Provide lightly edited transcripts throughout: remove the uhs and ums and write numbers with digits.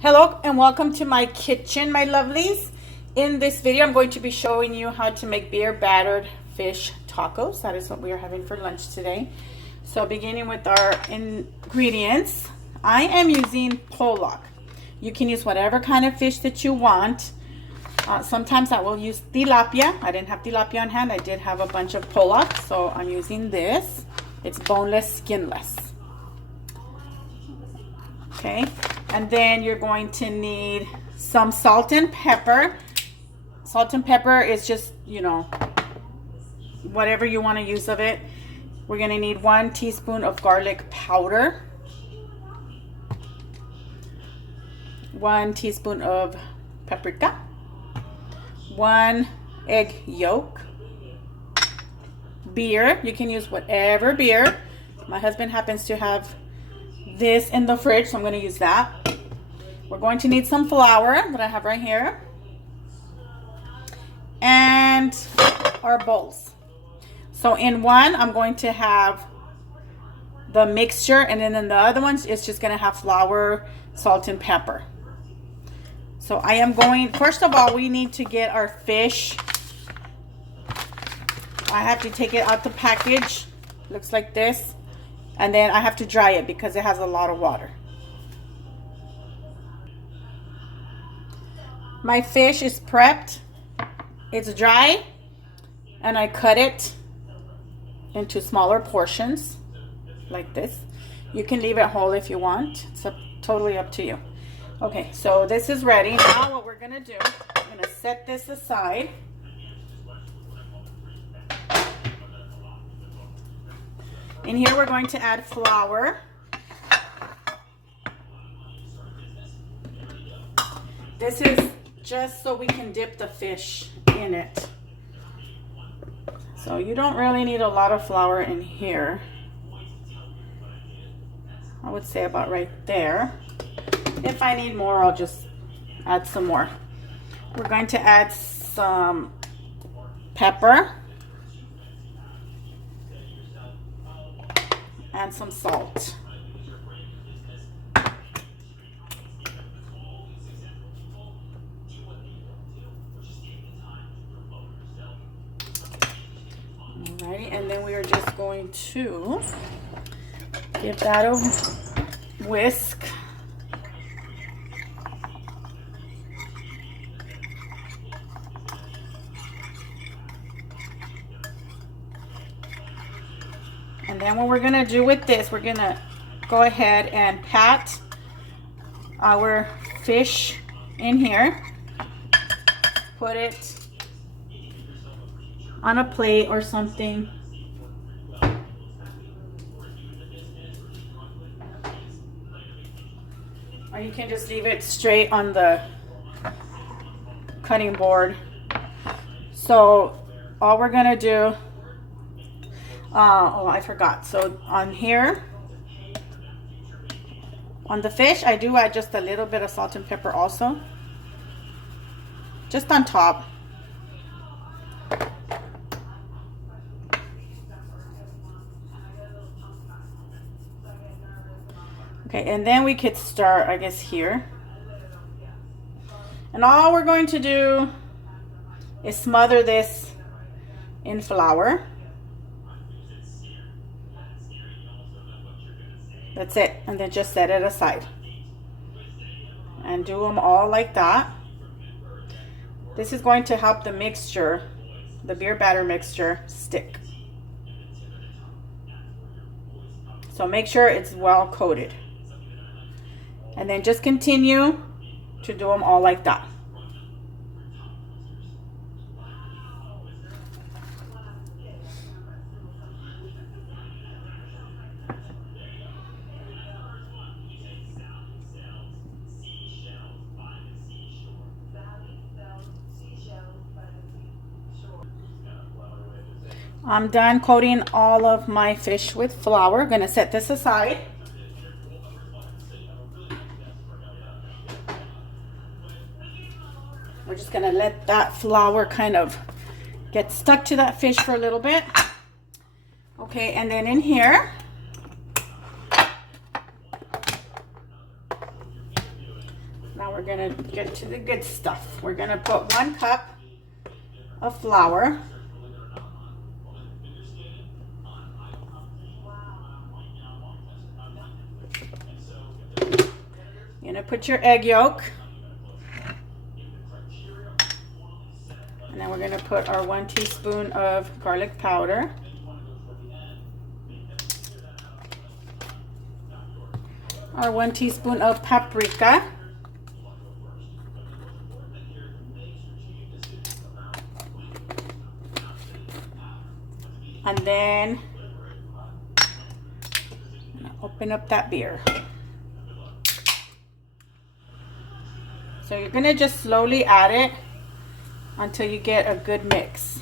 Hello and welcome to my kitchen, my lovelies. In this video, I'm going to be showing you how to make beer battered fish tacos. That is what we are having for lunch today. So beginning with our ingredients, I am using pollock. You can use whatever kind of fish that you want. Sometimes I will use tilapia. I didn't have tilapia on hand. I did have a bunch of pollock, so I'm using this. It's boneless, skinless. Okay, and then you're going to need some salt and pepper. Salt and pepper is just, whatever you want to use of it. We're going to need 1 teaspoon of garlic powder, 1 teaspoon of paprika, 1 egg yolk, beer. You can use whatever beer. My husband happens to have this in the fridge, so I'm going to use that. We're going to need some flour that I have right here, and our bowls. So in one, I'm going to have the mixture, and then in the other ones, it's just going to have flour, salt, and pepper. So I am going, first of all, we need to get our fish. I have to take it out the package. Looks like this. And then I have to dry it because it has a lot of water. My fish is prepped. It's dry. And I cut it into smaller portions like this. You can leave it whole if you want. It's totally up to you. Okay, so this is ready. Now what we're going to do, I'm going to set this aside. In here, we're going to add flour. This is just so we can dip the fish in it. So you don't really need a lot of flour in here. I would say about right there. If I need more, I'll just add some more. We're going to add some pepper and some salt. Alrighty, and then we are just going to give that a whisk. And then what we're going to do with this, we're going to go ahead and pat our fish in here. Put it on a plate or something. Or you can just leave it straight on the cutting board. So all we're going to do, oh, I forgot. So on here, on the fish, I do add just a little bit of salt and pepper also. Just on top. Okay, and then we could start, I guess, here. And all we're going to do is smother this in flour. That's it, and then just set it aside and do them all like that. This is going to help the mixture, the beer batter mixture, stick. So make sure it's well coated, and then just continue to do them all like that. I'm done coating all of my fish with flour. I'm going to set this aside. We're just going to let that flour kind of get stuck to that fish for a little bit. Okay, and then in here, Now we're gonna get to the good stuff. We're gonna put 1 cup of flour. You're gonna put your egg yolk. And then we're gonna put our 1 teaspoon of garlic powder. Our 1 teaspoon of paprika. And then open up that beer. So you're gonna just slowly add it until you get a good mix.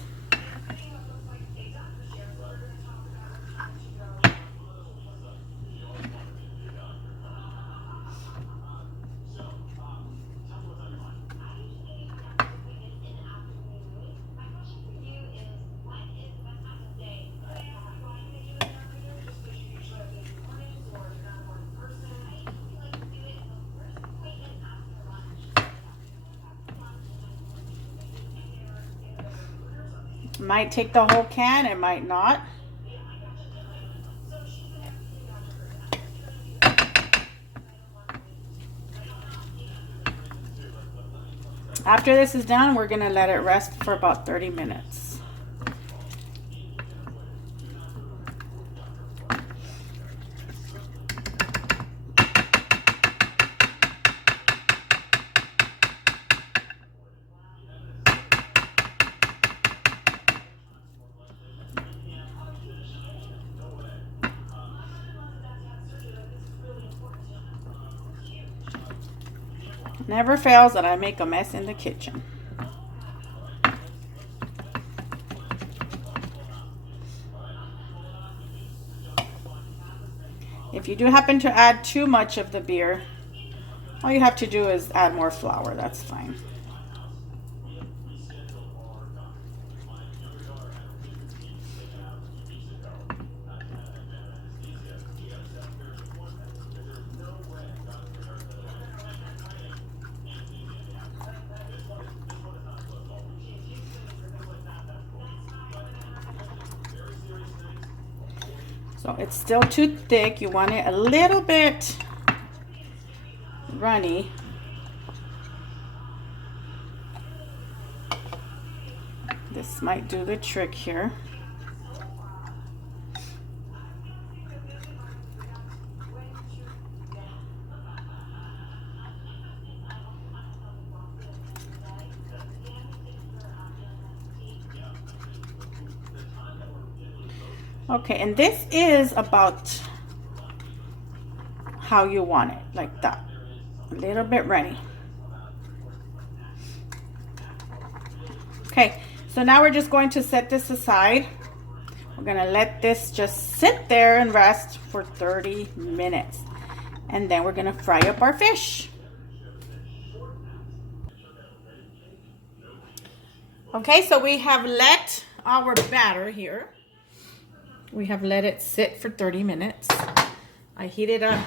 Might take the whole can, it might not. After this is done, we're gonna let it rest for about 30 minutes. Never fails that I make a mess in the kitchen. If you do happen to add too much of the beer, all you have to do is add more flour. That's fine. So it's still too thick. You want it a little bit runny. This might do the trick here. Okay, and this is about how you want it, like that. A little bit runny. Okay, so now we're just going to set this aside. We're gonna let this just sit there and rest for 30 minutes. And then we're gonna fry up our fish. Okay, so we have let our batter here. We have let it sit for 30 minutes. I heated up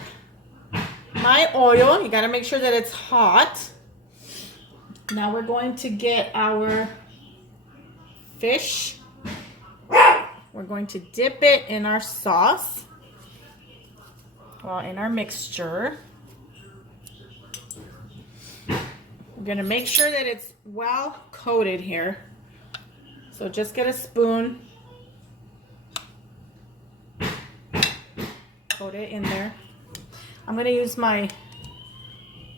my oil. You got to make sure that it's hot. Now we're going to get our fish. We're going to dip it in our sauce, well, in our mixture. We're going to make sure that it's well coated here. So just get a spoon. Coat it in there. I'm going to use my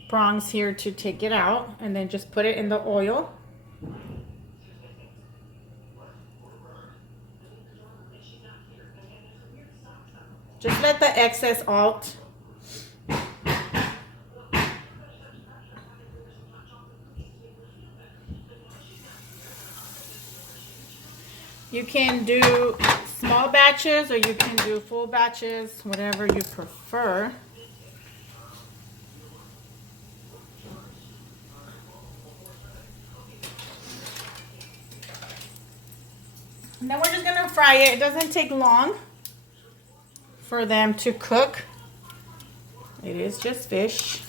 prongs here to take it out and then just put it in the oil. Just let the excess out. You can do small batches or you can do full batches, whatever you prefer. And then we're just gonna fry it. It doesn't take long for them to cook. It is just fish.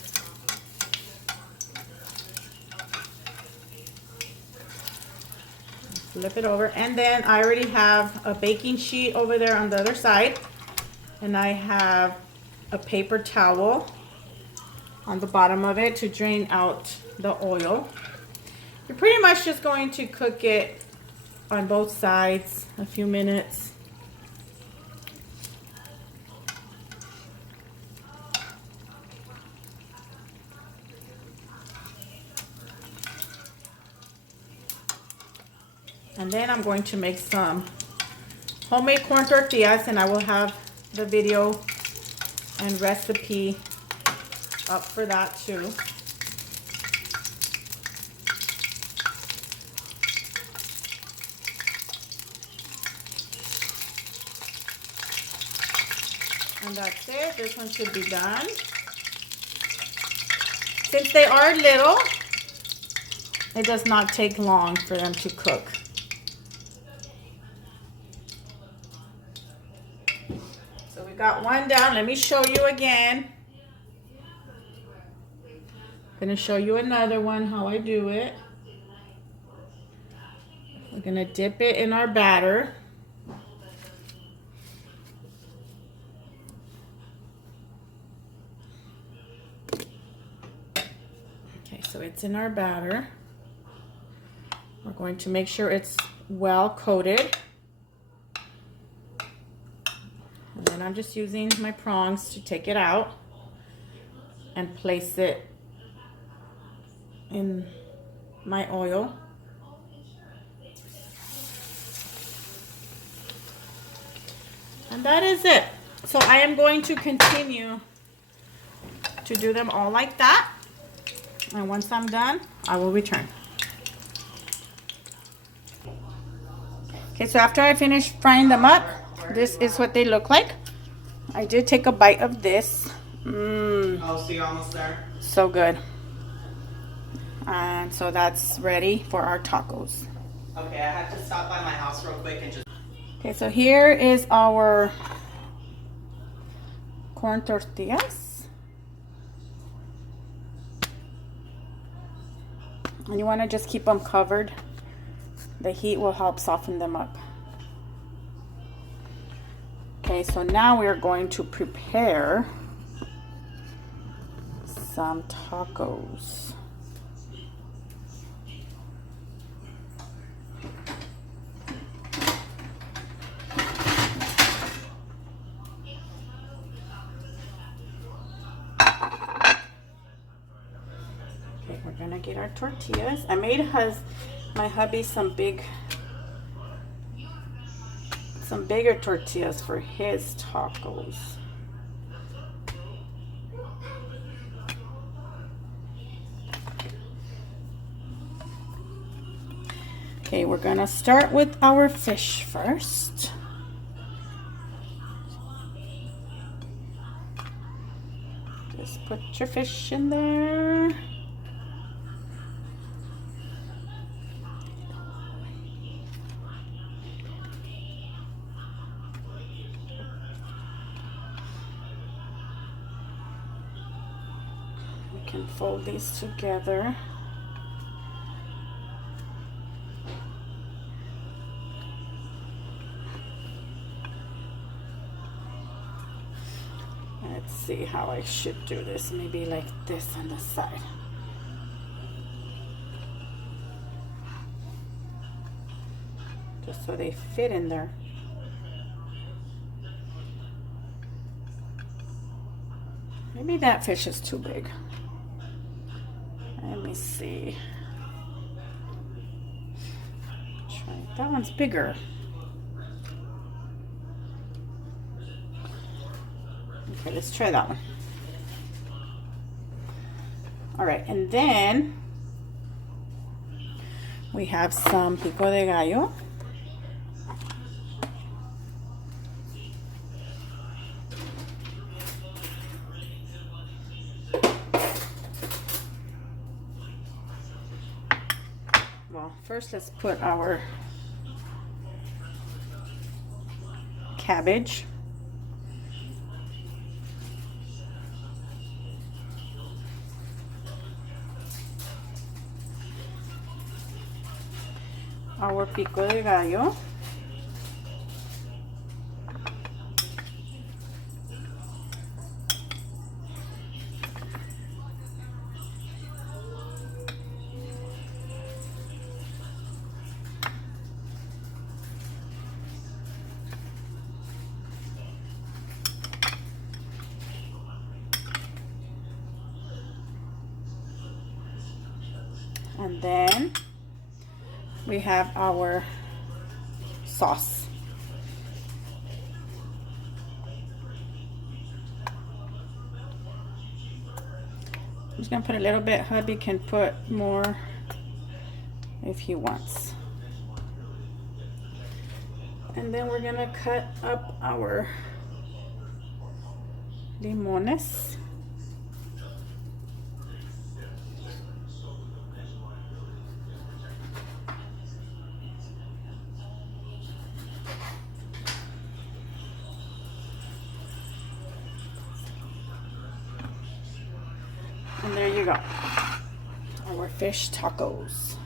Flip it over. And then I already have a baking sheet over there on the other side. And I have a paper towel on the bottom of it to drain out the oil. You're pretty much just going to cook it on both sides a few minutes. And then I'm going to make some homemade corn tortillas, and I will have the video and recipe up for that too. And that's it. This one should be done. Since they are little, it does not take long for them to cook. So we got one down. Let me show you again. I'm going to show you another one, how I do it. We're going to dip it in our batter. Okay, so it's in our batter. We're going to make sure it's well coated. And then I'm just using my prongs to take it out and place it in my oil. And that is it. So I am going to continue to do them all like that. And once I'm done, I will return. Okay, so after I finish frying them up, this is what they look like. I did take a bite of this. Oh, so you're almost there? So good. And so that's ready for our tacos. Okay, I have to stop by my house real quick and just... Okay, so here is our corn tortillas. And you want to just keep them covered. The heat will help soften them up. Okay, so now we are going to prepare some tacos. Okay, we're gonna get our tortillas. I made my hubby some bigger tortillas for his tacos. Okay, we're gonna start with our fish first. Just put your fish in there. Can fold these together. Let's see how I should do this. Maybe like this on the side. Just so they fit in there. Maybe that fish is too big. Let me see. That one's bigger. Okay, let's try that one. All right, and then we have some pico de gallo. Well, first let's put our cabbage. our pico de gallo. And then we have our sauce. I'm just gonna put a little bit. Hubby can put more if he wants. And then we're gonna cut up our limones. And there you go, our fish tacos.